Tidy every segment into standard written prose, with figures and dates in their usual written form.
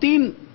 3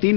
3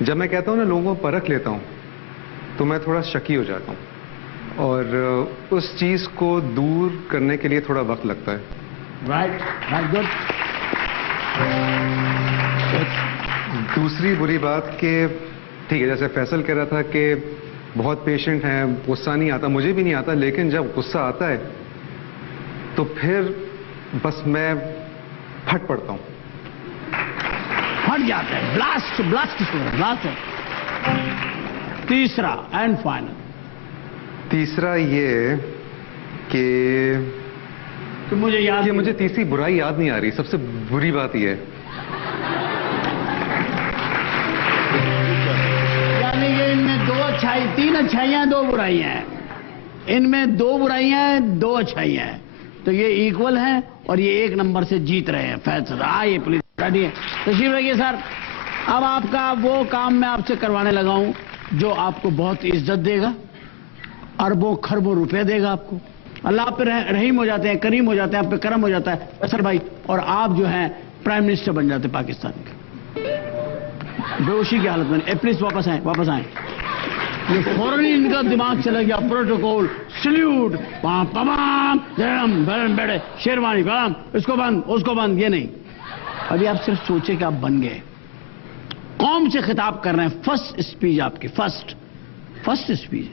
جب میں کہتا ہوں نا لوگوں کو پرکھ لیتا ہوں تو میں تھوڑا شکی ہو جاتا ہوں اور اس چیز کو دور کرنے کے لیے تھوڑا وقت لگتا ہے. Right good. دوسری بری بات کہ ٹھیک ہے جیسے فیصل کہہ رہا تھا کہ بہت پیشنٹ ہیں, غصہ نہیں آتا, مجھے بھی نہیں آتا, لیکن جب غصہ آتا ہے تو پھر بس میں پھٹ پڑتا ہوں, ہٹ جاتا ہے, بلاسٹ. تیسرا اینڈ فائنل. تیسرا یہ کہ مجھے یاد یہ مجھے تیسری برائی یاد نہیں آ رہی. سب سے بری بات یہ ہے یعنی کہ ان میں 3 اچھائیاں 2 برائیاں ہیں. ان میں 2 برائیاں ہیں 2 اچھائیاں ہیں, تو یہ ایکول ہیں اور یہ 1 نمبر سے جیت رہے ہیں. فیصلہ آئیے پلیز بیٹھیے, تشریف رکھیے سر. اب آپ کا وہ کام میں آپ سے کروانے لگا ہوں جو آپ کو بہت عزت دے گا, اربوں خربوں روپے دے گا آپ کو. اللہ آپ پہ رحیم ہو جاتے ہیں, کریم ہو جاتے ہیں, آپ پہ کرم ہو جاتا ہے فیصل بھائی, اور آپ جو ہیں پرائم منسٹر بن جاتے ہیں پاکستان کے. بے ہوشی کی حالت میں پلیز واپس آئیں. یہ فوراً ان کا دماغ چلا گیا. پروٹوکول, سلیوٹ, بیٹھے شیروانی کام, اس کو بند. یہ نہیں, ابھی آپ صرف سوچے کہ آپ بن گئے, قوم سے خطاب کر رہے ہیں. فرسٹ اسپیچ آپ کی, فرسٹ اسپیچ.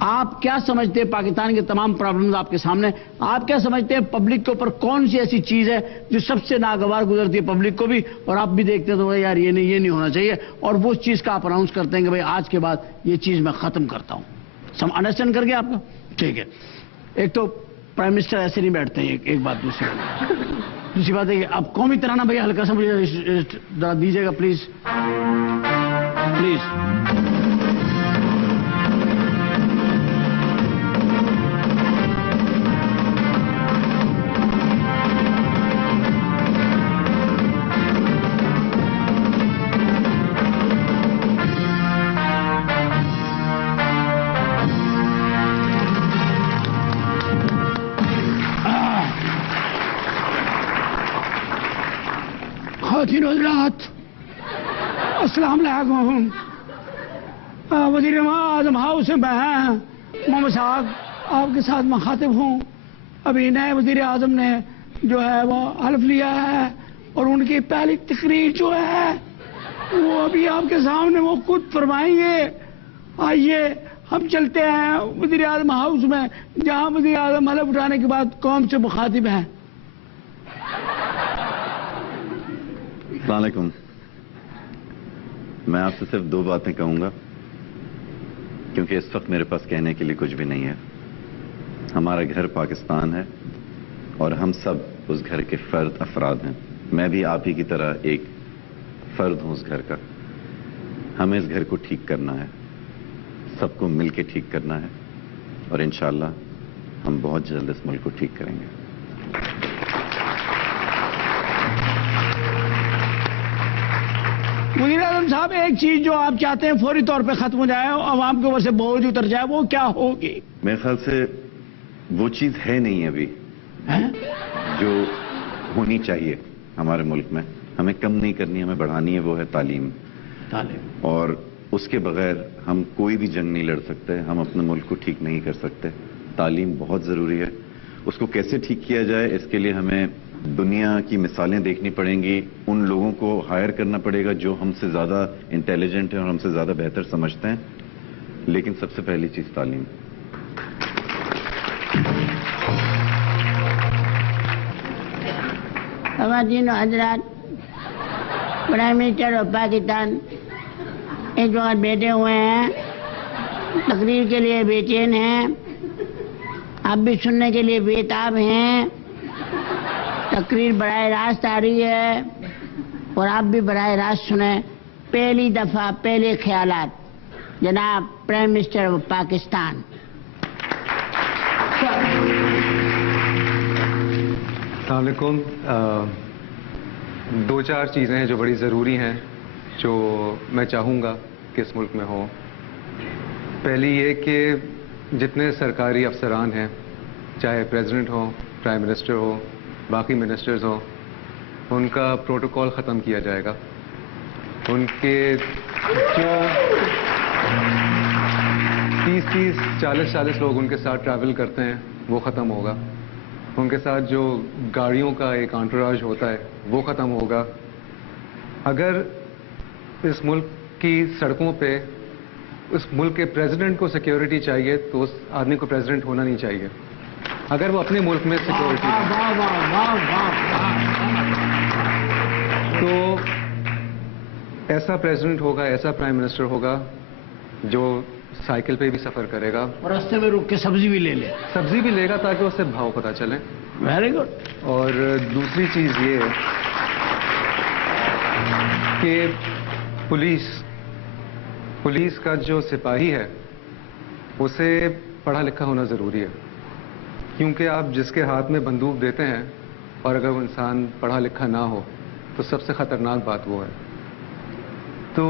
آپ کیا سمجھتے ہیں پاکستان کے تمام پرابلمز آپ کے سامنے. آپ کیا سمجھتے ہیں پبلک کے اوپر کون سی ایسی چیز ہے جو سب سے ناگوار گزرتی ہے پبلک کو بھی, اور آپ بھی دیکھتے ہیں تو یار یہ نہیں ہونا چاہیے, اور وہ چیز کا آپ اناؤنس کرتے ہیں کہ بھئی آج کے بعد یہ چیز میں ختم کرتا ہوں. انڈرسٹینڈ کر گیا آپ کا؟ ٹھیک ہے. ایک تو پرائم منسٹر ایسے نہیں بیٹھتے ہیں. ایک بات. دوسری بات ہے کہ اب قومی ترانہ بھئی ہلکا سا مجھے دیجیے گا پلیز. خواتین و حضرات السلام علیکم. وزیر اعظم ہاؤس میں محمد صاحب آپ کے ساتھ مخاطب ہوں. ابھی نئے وزیر اعظم نے جو ہے وہ حلف لیا ہے اور ان کی پہلی تقریر جو ہے وہ ابھی آپ کے سامنے وہ خود فرمائیں گے. آئیے ہم چلتے ہیں وزیر اعظم ہاؤس میں جہاں وزیر اعظم حلف اٹھانے کے بعد قوم سے مخاطب ہیں. السلام علیکم. میں آپ سے صرف 2 باتیں کہوں گا کیونکہ اس وقت میرے پاس کہنے کے لیے کچھ بھی نہیں ہے. ہمارا گھر پاکستان ہے اور ہم سب اس گھر کے افراد ہیں. میں بھی آپ ہی کی طرح ایک فرد ہوں اس گھر کا. ہمیں اس گھر کو ٹھیک کرنا ہے, سب کو مل کے ٹھیک کرنا ہے, اور انشاءاللہ ہم بہت جلد اس ملک کو ٹھیک کریں گے. وزیر اعظم صاحب ایک چیز جو آپ چاہتے ہیں فوری طور پہ ختم ہو جائے اور عوام کے اوپر سے بوجھ اتر جائے, وہ کیا ہوگی؟ میرے خیال سے وہ چیز ہے نہیں ابھی جو ہونی چاہیے ہمارے ملک میں. ہمیں کم نہیں کرنی, ہمیں بڑھانی ہے, وہ ہے تعلیم. اور اس کے بغیر ہم کوئی بھی جنگ نہیں لڑ سکتے, ہم اپنے ملک کو ٹھیک نہیں کر سکتے. تعلیم بہت ضروری ہے. اس کو کیسے ٹھیک کیا جائے اس کے لیے ہمیں دنیا کی مثالیں دیکھنی پڑیں گی. ان لوگوں کو ہائر کرنا پڑے گا جو ہم سے زیادہ انٹیلیجنٹ ہیں اور ہم سے زیادہ بہتر سمجھتے ہیں. لیکن سب سے پہلی چیز تعلیم. خواتین و حضرات, پرائم منسٹر آف پاکستان اس وقت بیٹھے ہوئے ہیں, تقریر کے لیے بے چین ہیں, آپ بھی سننے کے لیے بےتاب ہیں. تقریر براہ راست آ رہی ہے اور آپ بھی براہ راست سنیں. پہلی دفعہ پہلے خیالات جناب پرائم منسٹر آف پاکستان. السلام علیکم. 2-4 چیزیں ہیں جو بڑی ضروری ہیں جو میں چاہوں گا کہ اس ملک میں ہوں. پہلی یہ کہ جتنے سرکاری افسران ہیں, چاہے پریزیڈنٹ ہو, پرائم منسٹر ہو, باقی منسٹرز ہوں, ان کا پروٹوکول ختم کیا جائے گا. ان کے جو 30-30, 40-40 لوگ ان کے ساتھ ٹریول کرتے ہیں وہ ختم ہوگا. ان کے ساتھ جو گاڑیوں کا ایک انٹوراج ہوتا ہے وہ ختم ہوگا. اگر اس ملک کی سڑکوں پہ اس ملک کے پریزیڈنٹ کو سیکیورٹی چاہیے تو اس آدمی کو پریزیڈنٹ ہونا نہیں چاہیے. اگر وہ اپنے ملک میں سیکیورٹی تو ایسا پریزیڈنٹ ہوگا, ایسا پرائم منسٹر ہوگا جو سائیکل پہ بھی سفر کرے گا اور راستے میں رک کے سبزی بھی لے لے. سبزی بھی لے گا تاکہ اسے بھاؤ پتہ چلے. Very good. اور دوسری چیز یہ ہے کہ پولیس کا جو سپاہی ہے اسے پڑھا لکھا ہونا ضروری ہے, کیونکہ آپ جس کے ہاتھ میں بندوق دیتے ہیں اور اگر وہ انسان پڑھا لکھا نہ ہو تو سب سے خطرناک بات وہ ہے. تو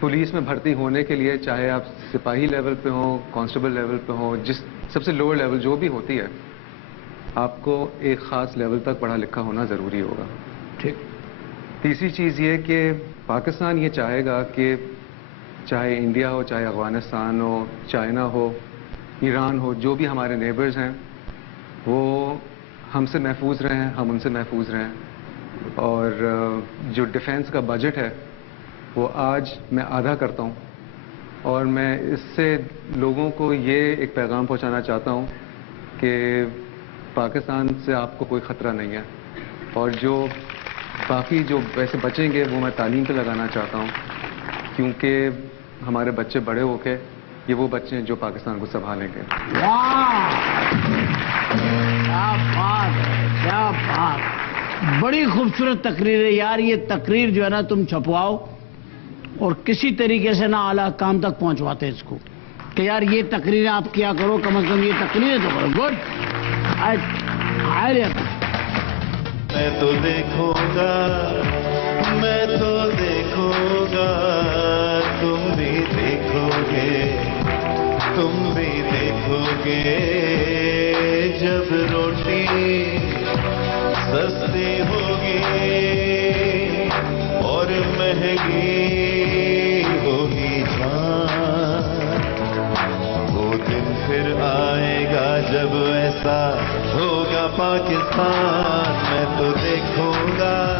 پولیس میں بھرتی ہونے کے لیے چاہے آپ سپاہی لیول پہ ہوں, کانسٹیبل لیول پہ ہوں, جس سب سے لوور لیول جو بھی ہوتی ہے, آپ کو ایک خاص لیول تک پڑھا لکھا ہونا ضروری ہوگا. ٹھیک. تیسری چیز یہ کہ پاکستان یہ چاہے گا کہ چاہے انڈیا ہو, چاہے افغانستان ہو, چائنا ہو, ایران ہو, جو بھی ہمارے نیبرز ہیں وہ ہم سے محفوظ رہیں, ہم ان سے محفوظ رہیں. اور جو ڈیفینس کا بجٹ ہے وہ آج میں آدھا کرتا ہوں, اور میں اس سے لوگوں کو یہ ایک پیغام پہنچانا چاہتا ہوں کہ پاکستان سے آپ کو کوئی خطرہ نہیں ہے. اور جو باقی جو پیسے بچیں گے وہ میں تعلیم پہ لگانا چاہتا ہوں, کیونکہ ہمارے بچے بڑے ہو کے یہ وہ بچے ہیں جو پاکستان کو سنبھالیں گے. کیا بات ہے, کیا بات. بڑی خوبصورت تقریر ہے یار. یہ تقریر جو ہے نا تم چھپواؤ اور کسی طریقے سے نا اعلیٰ کام تک پہنچواتے اس کو کہ یار یہ تقریریں آپ کیا کرو, کم از کم یہ تقریریں تو کرو. گڈ. میں تو دیکھوں گا, میں تو دیکھوں گا, تم بھی دیکھو گے, تم بھی دیکھو گے, جب روٹی سستی ہوگی اور مہنگی ہوگی جان, وہ دن پھر آئے گا جب ایسا ہوگا پاکستان. میں تو دیکھوں گا